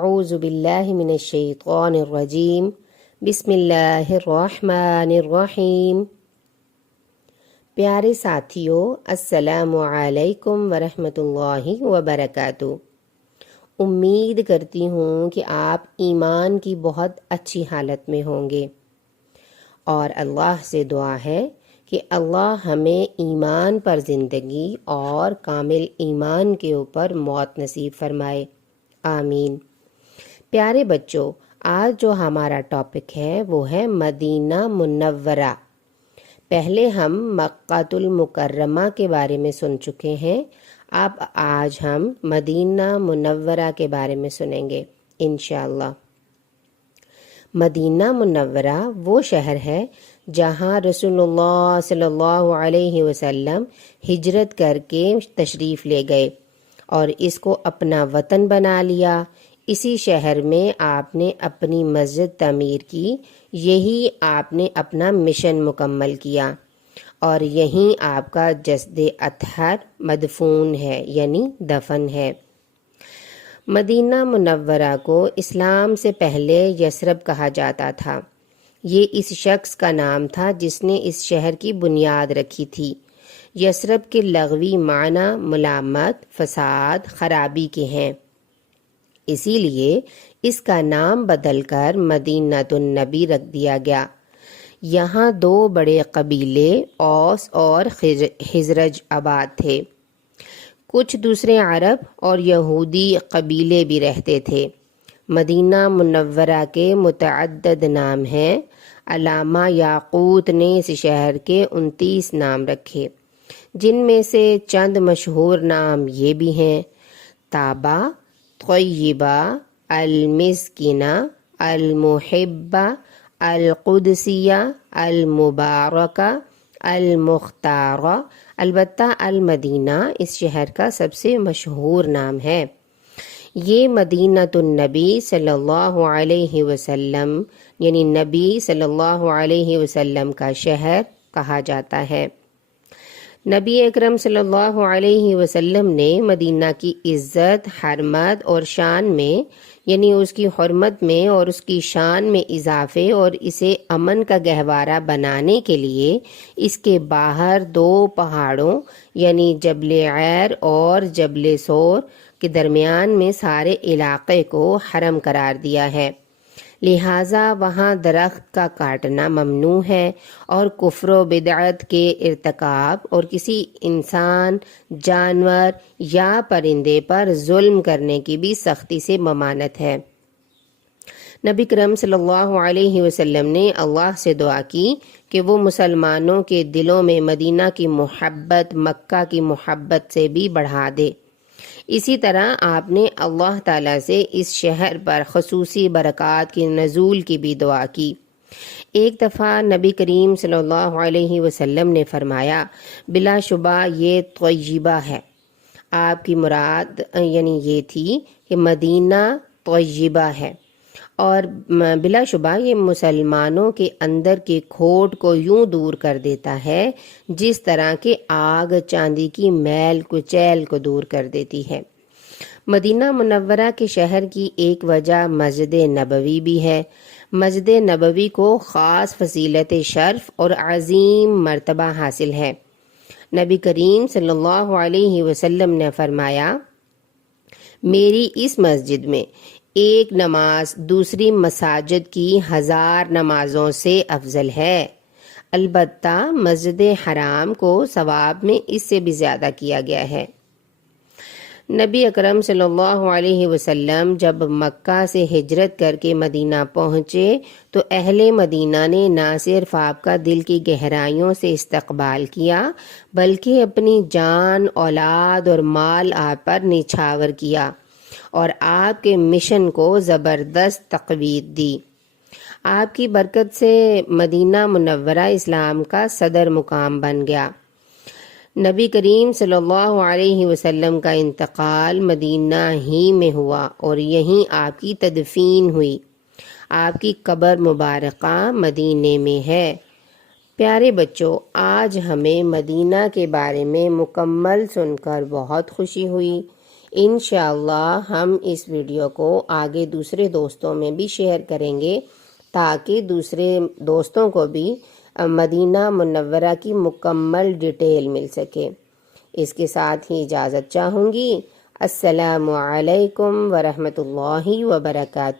اعوذ باللہ من الشیطان الرجیم بسم اللہ الرحمن الرحیم۔ پیارے ساتھیو، السلام علیکم ورحمۃ اللہ وبرکاتہ۔ امید کرتی ہوں کہ آپ ایمان کی بہت اچھی حالت میں ہوں گے، اور اللہ سے دعا ہے کہ اللہ ہمیں ایمان پر زندگی اور کامل ایمان کے اوپر موت نصیب فرمائے، آمین۔ پیارے بچوں، آج جو ہمارا ٹاپک ہے وہ ہے مدینہ منورہ۔ پہلے ہم مکہ المکرمہ کے بارے میں سن چکے ہیں، اب آج ہم مدینہ منورہ کے بارے میں سنیں گے انشاءاللہ۔ مدینہ منورہ وہ شہر ہے جہاں رسول اللہ صلی اللہ علیہ وسلم ہجرت کر کے تشریف لے گئے اور اس کو اپنا وطن بنا لیا۔ اسی شہر میں آپ نے اپنی مسجد تعمیر کی، یہی آپ نے اپنا مشن مکمل کیا، اور یہیں آپ کا جسد اطہر مدفون ہے، یعنی دفن ہے۔ مدینہ منورہ کو اسلام سے پہلے یثرب کہا جاتا تھا۔ یہ اس شخص کا نام تھا جس نے اس شہر کی بنیاد رکھی تھی۔ یثرب کے لغوی معنی ملامت، فساد، خرابی کے ہیں، اسی لیے اس کا نام بدل کر مدینۃ النبی رکھ دیا گیا۔ یہاں دو بڑے قبیلے اوس اور خزرج آباد تھے۔ کچھ دوسرے عرب اور یہودی قبیلے بھی رہتے تھے۔ مدینہ منورہ کے متعدد نام ہیں۔ علامہ یاقوت نے اس شہر کے 29 نام رکھے، جن میں سے چند مشہور نام یہ بھی ہیں: طابہ، طیبہ، المسکنہ، المحبہ، القدسیہ، المبارکہ، المختارہ۔ البتہ المدینہ اس شہر کا سب سے مشہور نام ہے۔ یہ مدینۃ النبی صلی اللہ علیہ وسلم، یعنی نبی صلی اللہ علیہ وسلم کا شہر کہا جاتا ہے۔ نبی اکرم صلی اللہ علیہ وسلم نے مدینہ کی عزت، حرمت اور شان میں، یعنی اس کی حرمت میں اور اس کی شان میں اضافے اور اسے امن کا گہوارہ بنانے کے لیے اس کے باہر 2 پہاڑوں یعنی جبل عیر اور جبل سور کے درمیان میں سارے علاقے کو حرم قرار دیا ہے، لہٰذا وہاں درخت کا کاٹنا ممنوع ہے، اور کفر و بدعت کے ارتکاب اور کسی انسان، جانور یا پرندے پر ظلم کرنے کی بھی سختی سے ممانعت ہے۔ نبی کرم صلی اللہ علیہ وسلم نے اللہ سے دعا کی کہ وہ مسلمانوں کے دلوں میں مدینہ کی محبت مکہ کی محبت سے بھی بڑھا دے۔ اسی طرح آپ نے اللہ تعالیٰ سے اس شہر پر خصوصی برکات کے نزول کی بھی دعا کی۔ ایک دفعہ نبی کریم صلی اللہ علیہ وسلم نے فرمایا، بلا شبہ یہ طیبہ ہے۔ آپ کی مراد یعنی یہ تھی کہ مدینہ طیبہ ہے، اور بلا شبہ یہ مسلمانوں کے اندر کے کھوٹ کو یوں دور کر دیتا ہے جس طرح کہ آگ چاندی کی میل کچیل کو دور کر دیتی ہے۔ مدینہ منورہ کے شہر کی ایک وجہ مسجد نبوی بھی ہے۔ مسجد نبوی کو خاص فضیلت شرف اور عظیم مرتبہ حاصل ہے۔ نبی کریم صلی اللہ علیہ وسلم نے فرمایا، میری اس مسجد میں ایک نماز دوسری مساجد کی 1000 نمازوں سے افضل ہے۔ البتہ مسجد حرام کو ثواب میں اس سے بھی زیادہ کیا گیا ہے۔ نبی اکرم صلی اللہ علیہ وسلم جب مکہ سے ہجرت کر کے مدینہ پہنچے تو اہل مدینہ نے نہ صرف آپ کا دل کی گہرائیوں سے استقبال کیا، بلکہ اپنی جان، اولاد اور مال آپ پر نچھاور کیا اور آپ کے مشن کو زبردست تقویت دی۔ آپ کی برکت سے مدینہ منورہ اسلام کا صدر مقام بن گیا۔ نبی کریم صلی اللہ علیہ وسلم کا انتقال مدینہ ہی میں ہوا اور یہیں آپ کی تدفین ہوئی۔ آپ کی قبر مبارکہ مدینے میں ہے۔ پیارے بچوں، آج ہمیں مدینہ کے بارے میں مکمل سن کر بہت خوشی ہوئی۔ انشاءاللہ ہم اس ویڈیو کو آگے دوسرے دوستوں میں بھی شیئر کریں گے تاکہ دوسرے دوستوں کو بھی مدینہ منورہ کی مکمل ڈیٹیل مل سکے۔ اس کے ساتھ ہی اجازت چاہوں گی۔ السلام علیکم ورحمۃ اللہ وبرکاتہ۔